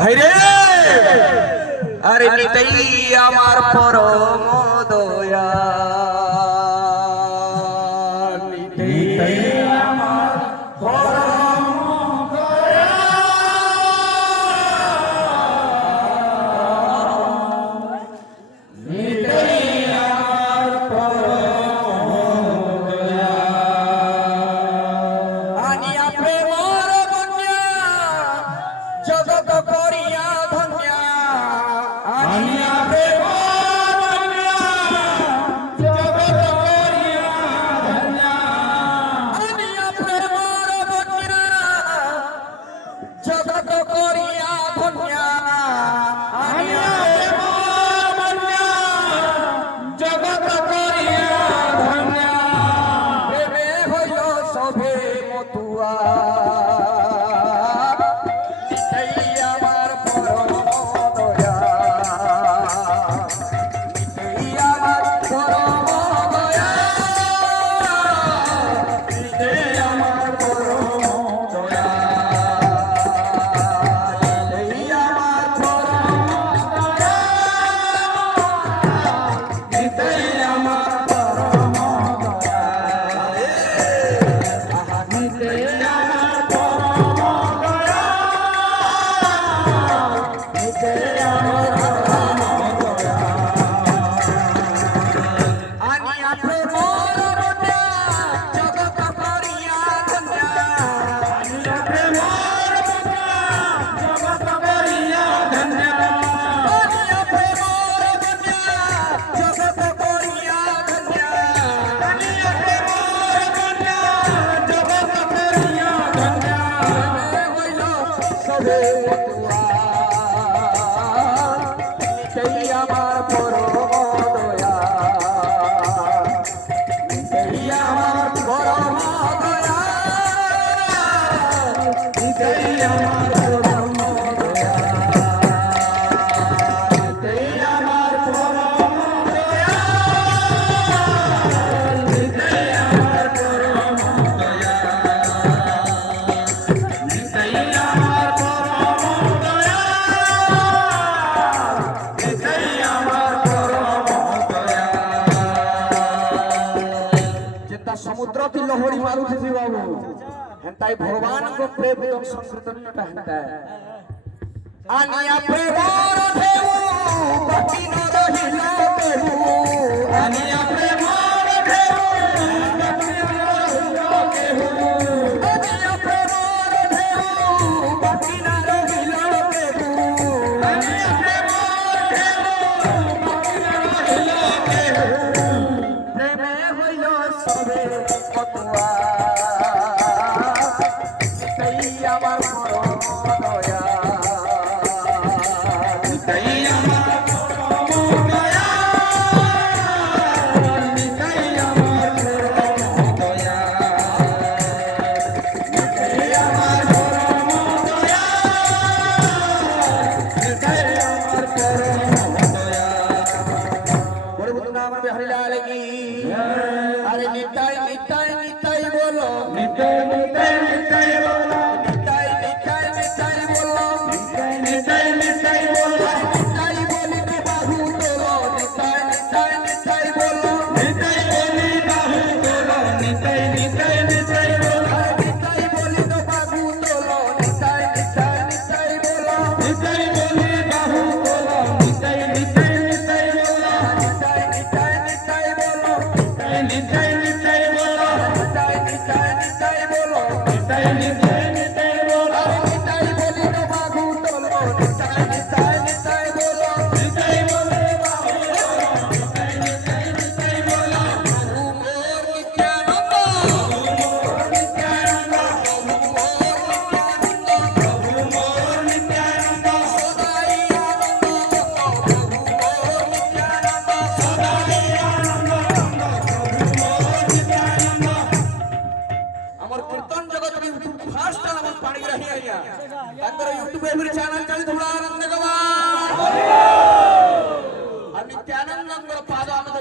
ভাইরে আরে নিতাই আমার পরম দয়া নিতাই আমার পরম দয়া নিতাই আমার পরম দয়া আনিয়া প্রেমর বন্যা জগত করিয়া ধন্যা আনিয়া প্রেমর বন্যা জগত করিয়া ধন্যা আনিয়া প্রেমর বন্যা জগত করিয়া ধন্যা আনিয়া প্রেমর বন্যা জগত করিয়া ধন্যা প্রেমে হইল সবে মতুয়া समुद्र की लहरी मारुथि बाबू हेंताई भगवान को प्रेम एवं संकीर्तनटा हेंताई आनिया प्रेमर धेउ बाकी न रहिला केहू आनिया प्रेमर धेउ बाकी न रहिला केहू आनिया प्रेमर धेउ बाकी न रहिला केहू आनिया प्रेमर धेउ बाकी न रहिला केहू प्रेमे होइल सबे मतुआ निताई আমার পরম দয়া নিতাই আমার পরম দয়া নিতাই আমার পরম দয়া নিতাই আমার পরম দয়া নিতাই আমার পরম দয়া বড় বড় নাম বিহারি লাল কি अरे निताई निताई निताई बोलो निताई निताई निताई बोलो निताई निताई निताई बोलो निताई निताई निताई बोलो निताई बोली तो बाहु तोलो निताई निताई निताई बोलो निताई बोली बाहु तोलो निताई निताई निताई बोलो निताई बोली तो बाहु तोलो निताई निताई निताई बोलो निताई बोली बाहु तोलो निताई निताई निताई बोलो निताई निताई निताई बोलो निताई निताई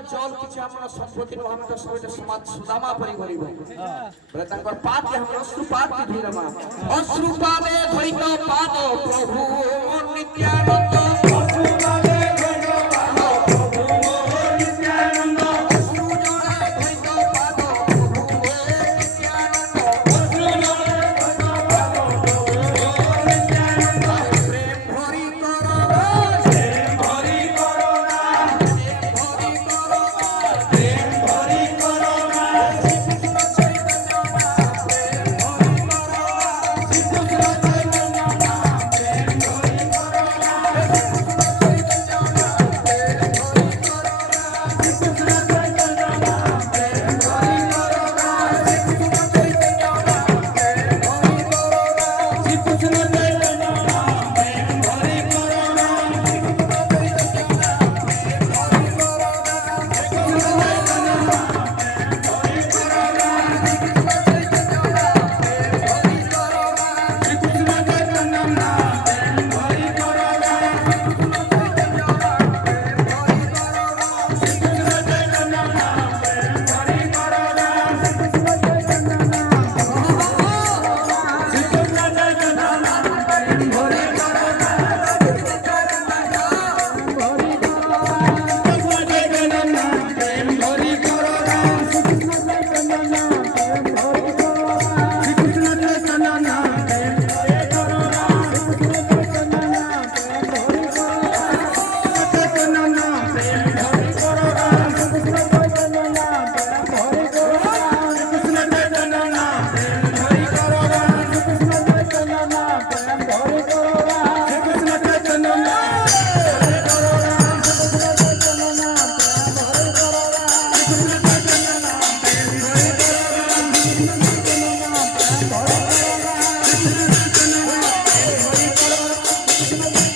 जल किसी हमरा संपत्ति नो हम तो सबे समाज सुदामा परि गरिबो बले तंकर पात के हम अश्रुपात के धीरमा अश्रुपाते धरित पाद प्रभु কৃষ্ণ